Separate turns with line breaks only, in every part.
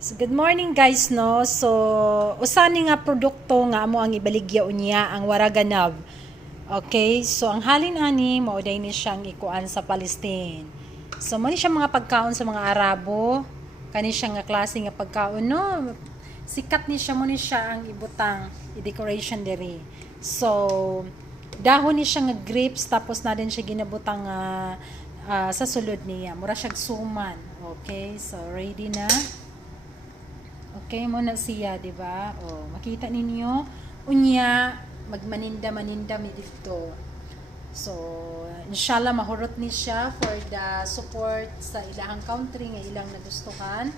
So, good morning guys no. So usani nga produkto nga amo ang ibaligya unya ang waraganab. Okay? So ang halin ani mao day ni siyang ikuan sa Palestine. So mo siya mga pagkaon sa mga Arabo. Kani siya nga klase nga pagkaon no. Sikat ni siya mo ni siya ang ibutang i-decoration diri. So dahon ni siya nga grapes tapos na din siya ginabutang nga ah, sa sulod niya. Mura siya suman. Okay? So ready na. Okay mo na siya, di ba? O, makita ninyo, unya, magmaninda-maninda mi dito. So, inshallah, mahurot ni siya for the support sa ilahang country nga ilang nagustuhan.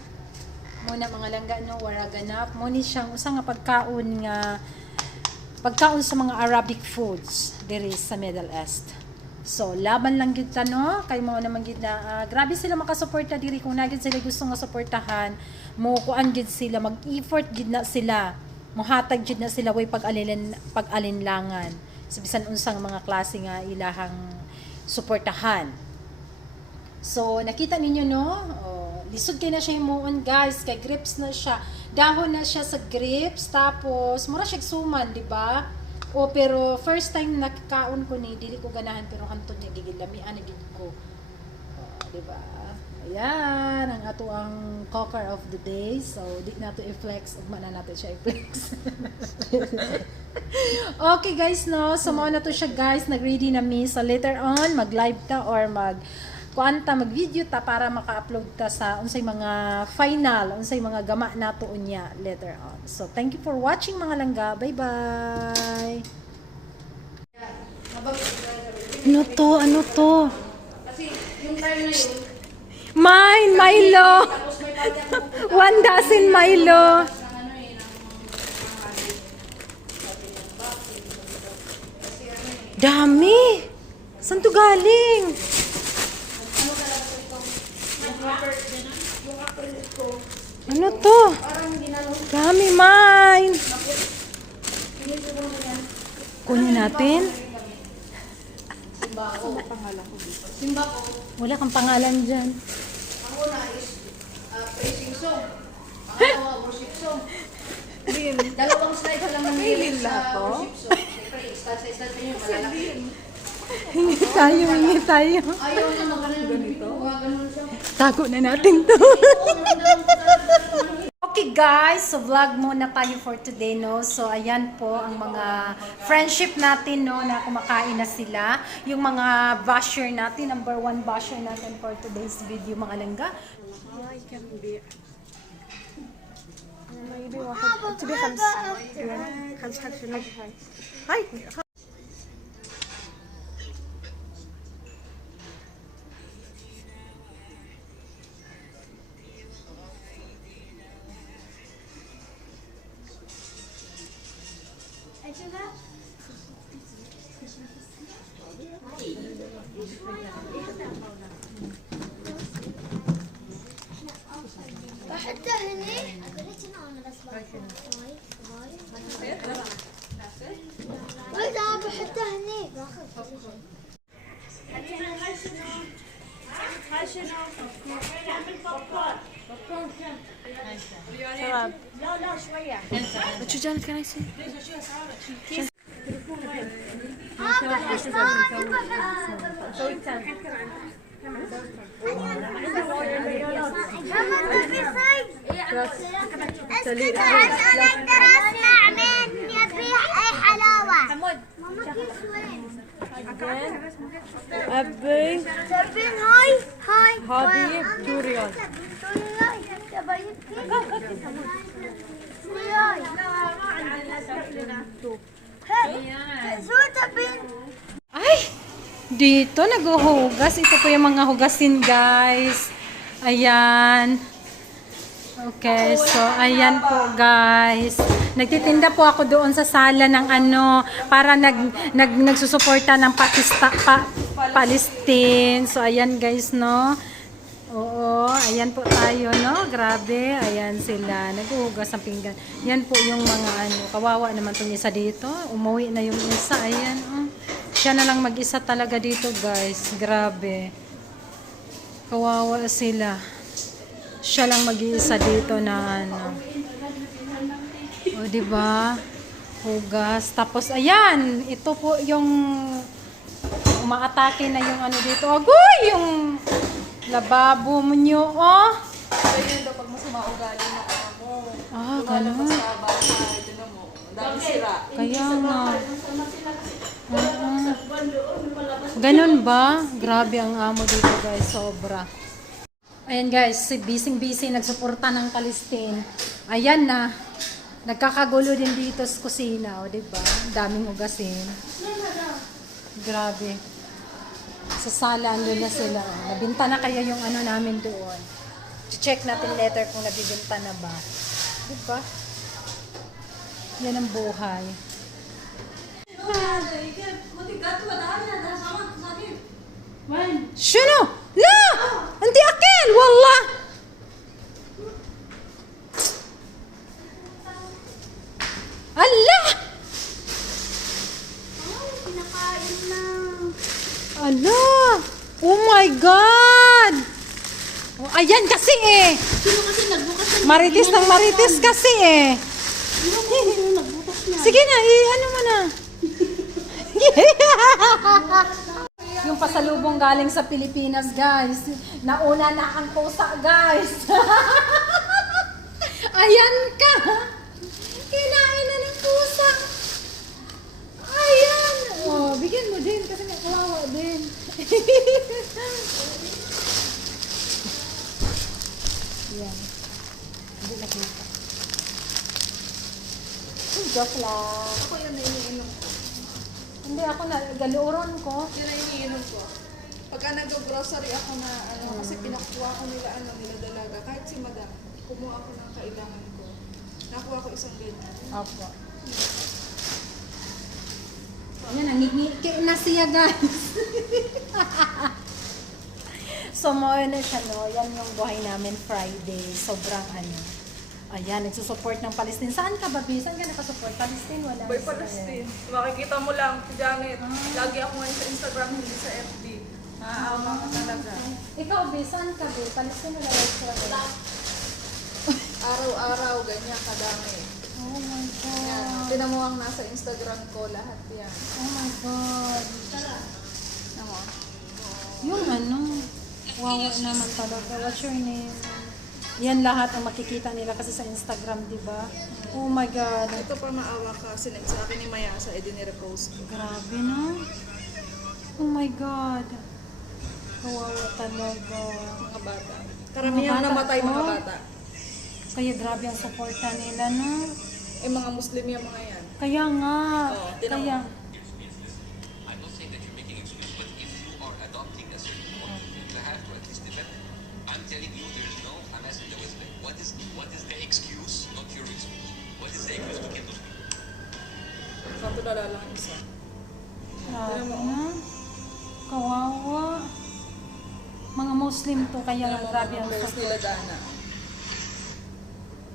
Muna mga langga no, waraganap. Mo ni siyang usa nga pagkaon nga pagkaon sa mga Arabic foods diri sa Middle East. So, laban lang ta no, kay mo naman gid na ah, grabe sila makasuporta diri kung na gid sila gusto nga suportahan, mo kuan gid sila mag-effort gid na sila. Mohatag gid na sila way pag-alin pag-alinlangan. So, bisan unsang mga klase nga ilahang suportahan. So, nakita ninyo, no? Oh, lisod kayo na siya himuon, guys. Kay grips na siya. Dahon na siya sa grips. Tapos, mura siya suman, di ba? O, pero first time nakakaon ko ni, dili ko ganahan, pero hantod niya, gigil lamian na gid ko. Oh, di ba? Ayan, ang ato ang cocker of the day. So, di na to i-flex. Ugma na natin siya i-flex. okay guys, no? So, mo na to siya guys. Nag-ready na mi. So, later on, mag-live ta or mag kuanta mag-video ta para maka-upload ta sa unsay mga final, unsay mga gama nato unya later on. So, thank you for watching mga langga. Bye-bye! Ano to? Ano to?
Kasi yung time na yun,
Mine, Milo! One dozen Milo! Dami! Saan to galing?
ano
to? Dami, mine! Kunin natin.
Simba ko.
Wala kang pangalan dyan.
Ang una is uh, praising song. Pangalawa, worship song. Dalawang slide lang ng lyrics sa worship song. Siyempre, start sa start nyo, malalaki.
Hingi tayo, hingi tayo.
Ayaw na magaling ganito.
Tago na natin to. Okay guys, so vlog muna tayo for today no. So ayan po ang mga friendship natin no na kumakain na sila. Yung mga basher natin, number one basher natin for today's video mga langga.
يبي واحد تبي خمس. يعني خمس حد في هاي.
هاي Thank you.
شباب شو جانت يصير
أسكت عشان أقدر أسمع من يبيح أي
حلاوة.
Again. Abi. Sabin
hay hay.
Habi duruyor.
Ay! Dito naghuhugas. Ito po yung mga hugasin, guys. Ayan. Okay, so ayan po guys. Nagtitinda po ako doon sa sala ng ano para nag, nag nagsusuporta ng Pakistan pa, Palestine. So ayan guys no. Oo, ayan po tayo no. Grabe, ayan sila. Naghuhugas ng pinggan. Yan po yung mga ano, kawawa naman tong isa dito. Umuwi na yung isa. Ayan oh. Siya na lang mag-isa talaga dito guys. Grabe. Kawawa sila. Siya lang mag-iisa dito na ano. O, di ba? Hugas. Tapos, ayan. Ito po yung umaatake na yung ano dito. Agoy! Yung lababo mo nyo, oh.
Kaya yun daw pag masama ugali na mo.
Ah, ganun.
sa bahay, tinan mo. Ang dami sira.
Kaya nga. Ah. Ganun ba? Grabe ang amo dito guys, sobra. Ayan guys, busy-busy nagsuporta ng kalistin. Ayan na. Nagkakagulo din dito sa kusina, o, di ba? Daming ugasin. Grabe. Sa sala, ando na sila. O. Nabinta na kaya yung ano namin doon. Check natin later kung nabibinta na ba. Di ba? Yan ang buhay. Shut up! انت اكل والله الله
Pinakain na.
الله Oh my God! Oh, ayan kasi eh.
Sino kasi nagbukas na?
Marites ng marites kasi eh.
Sino nagbukas na?
Sige na, i- ano mo na. yung pasalubong galing sa Pilipinas, guys. Nauna na ang pusa, guys. Ayan ka. Kinain na ng pusa. Ayan. Oh, bigyan mo din kasi may kawawa din. Yan. Hindi nakita. Joke lang.
Ako yun na iniinom ko.
Hindi ako na, galuron ko.
Yun iniinom ko. Pagka nag-grocery ako na ano, kasi pinakuha ko nila ano, nila dalaga. Kahit si madam, kumuha ako ng kailangan ko. Nakuha ko isang ganyan.
Opo. Yan, nangingi na siya, guys. so, mo na siya, no? Yan yung buhay namin Friday. Sobrang ano. Ayan, nagsusupport ng Palestine. Saan ka ba, B? Saan ka nakasupport? Palestine? Wala.
Boy
Israel.
Palestine. Makikita mo lang, si Janet. Lagi ako ngayon sa Instagram, hindi sa FB. Naaawa ka talaga.
Ikaw, B, saan ka, B? Palestine wala Israel?
Araw-araw, ganyan kadami.
Oh my
Yan.
God.
Tinan mo ang nasa Instagram ko, lahat yan.
Oh my God.
Ano mo?
Yung ano, wawa naman talaga. What's your name? Yan lahat ang makikita nila kasi sa Instagram, di ba? Oh my God.
Ito pa maawa ka, sinend sa akin ni Mayasa, eh di nirepost ko.
Grabe na. Oh my God. Kawawa talaga.
Mga bata. Karamihan
Mga bata,
namatay mga
oh.
bata.
Kaya grabe ang suporta nila, no?
Eh mga Muslim yung mga yan.
Kaya nga.
Oo, mo.
Kaya.
Is what is the excuse? Not your excuse. What is the excuse to kill those people?
Saan tulala lang isa.
Grabe na. Kawawa. Mga Muslim to, kaya
Alam mo,
grabe
mga
ang support.
nila Dana.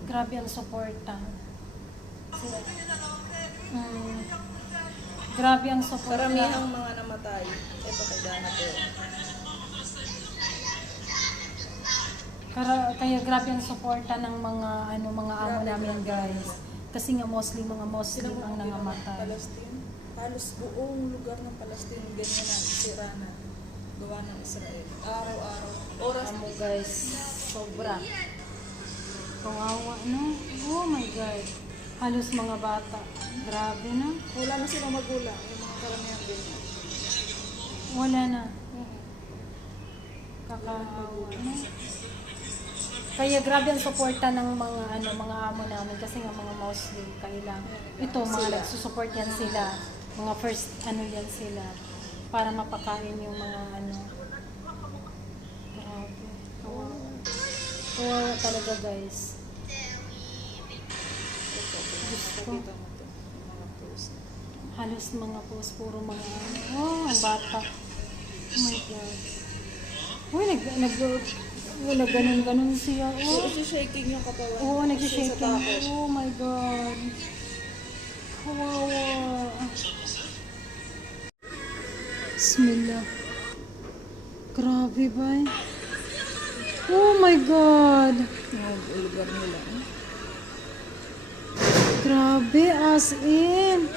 Grabe ang suporta. Sila. Mm. Grabe ang suporta.
Karamihang mga namatay. Ito kay Dana to.
Kara, kaya grabe ang suporta ng mga ano mga amo namin guys. Kasi nga mostly mga Muslim ang nangamatay.
Palestine. Halos buong lugar ng Palestine, ganyan na, sira na. Gawa ng Israel. Araw-araw. Oras
Amo guys, sobra. Kawawa no? Oh my God. Halos mga bata. Grabe no?
Wala na silang magulang. Yung mga karamihan ganyan.
Wala na. Kakahawa no? Kaya grabe ang suporta ng mga ano mga amo namin kasi nga mga Muslim kailangan. Ito mga nagsusupport yan sila. Mga first ano yan sila para mapakain yung mga ano. Grabe. Kawawa. Kawawa talaga guys. Gusto. Halos mga post, puro mga ano. Oh, ang bata. Oh my God. Uy, nag, nag, oh, nag ganun-ganun siya. Oh.
So, shaking yung katawan.
Oo, oh,
takot.
Oh my God. Kawawa. Bismillah. Grabe ba? Oh my God.
Lugar nila.
Grabe, as in.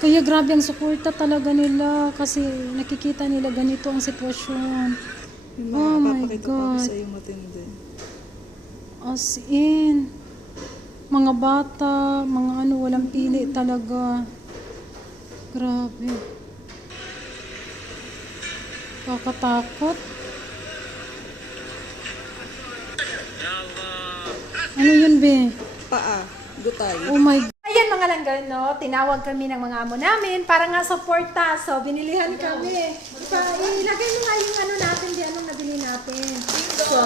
Kaya grabe ang suporta talaga nila kasi nakikita nila ganito ang sitwasyon.
Yung mga
Oh my
papakita pa ako
God.
sa'yo matindi.
As in. Mga bata, mga ano, walang pili talaga. Grabe. Kakatakot. Ano yun, be?
Paa, gutay.
Oh my God. Ayan mga langga, no? Tinawag kami ng mga amo namin para nga suporta. So, binilihan kami. So, ilagay mo nga yung ano natin, di anong nabili natin. So,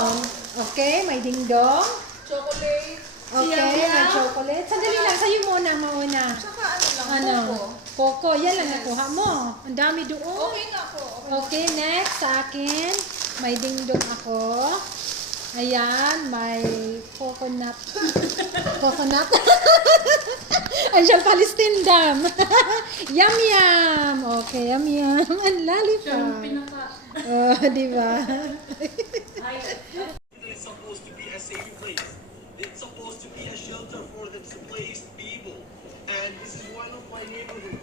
okay, may dingdong.
Chocolate.
Okay, may chocolate. Sandali lang, sa'yo muna, mauna.
Saka ano lang,
Ano?
coco.
Coco, yan lang nakuha mo. Ang dami doon.
Okay nga po.
Okay, next sa akin, may dingdong ako. Ayan, may coconut. coconut. Ayan, Palestine dam. yum, yum. Okay, yum, yum. Ang lollipop. Oh, di ba?
It's supposed to be a safe place. It's supposed to be a shelter for the displaced people. And this is one of my neighborhood.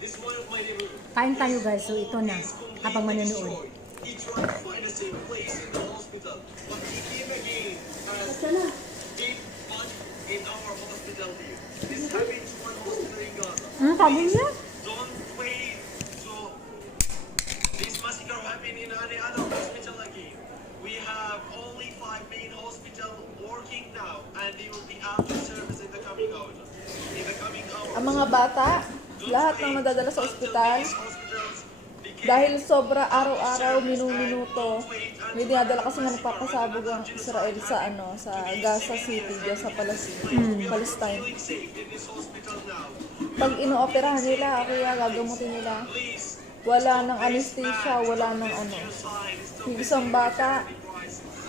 This is one of my neighborhood.
Kain tayo guys, so ito na. Habang manonood.
He tried to find a safe place in the hospital, but he came again as big in our hospital here. This happened to one hospital in Gaza.
Ano sabi niya?
Lahat ng nadadala sa ospital, dahil sobra araw-araw, minu-minuto, may dinadala kasi nga nagpapasabog ang Israel sa ano sa Gaza City, dyan sa Palestine. Palestine. Pag inooperahan nila, kaya gagamutin nila, wala ng anesthesia, wala ng ano. Yung isang bata,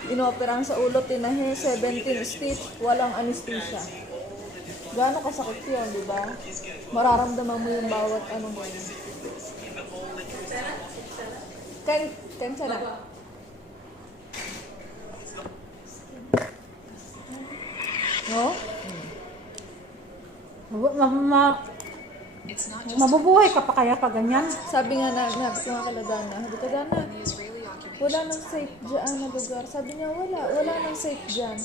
inooperahan sa ulo, tinahe, 17 stitch, walang anesthesia. Gaano kasakit yun, di ba? Mararamdaman mo yung bawat ano mo. Kan, kan sana.
No? Ma, ma, mabubuhay ka pa kaya pag ganyan?
Sabi nga na, na, ko nga kala Dana, sabi ko, Dana, wala nang safe dyan na lugar. Sabi niya, wala, wala nang safe dyan.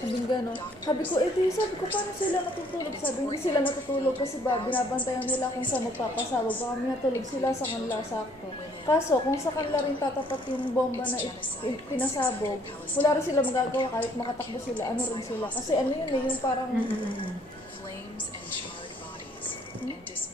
Sabi nga gano'n. Sabi ko, eh di, sabi ko, paano sila natutulog? Sabi, hindi sila natutulog kasi ba, binabantayan nila kung saan magpapasabog. Baka may natulog sila sa kanila sakto. Kaso, kung sa kanila rin tatapat yung bomba na pinasabog, wala rin sila magagawa kahit makatakbo sila, ano rin sila. Kasi ano yun eh, yung parang,
flames and charred bodies and dismembered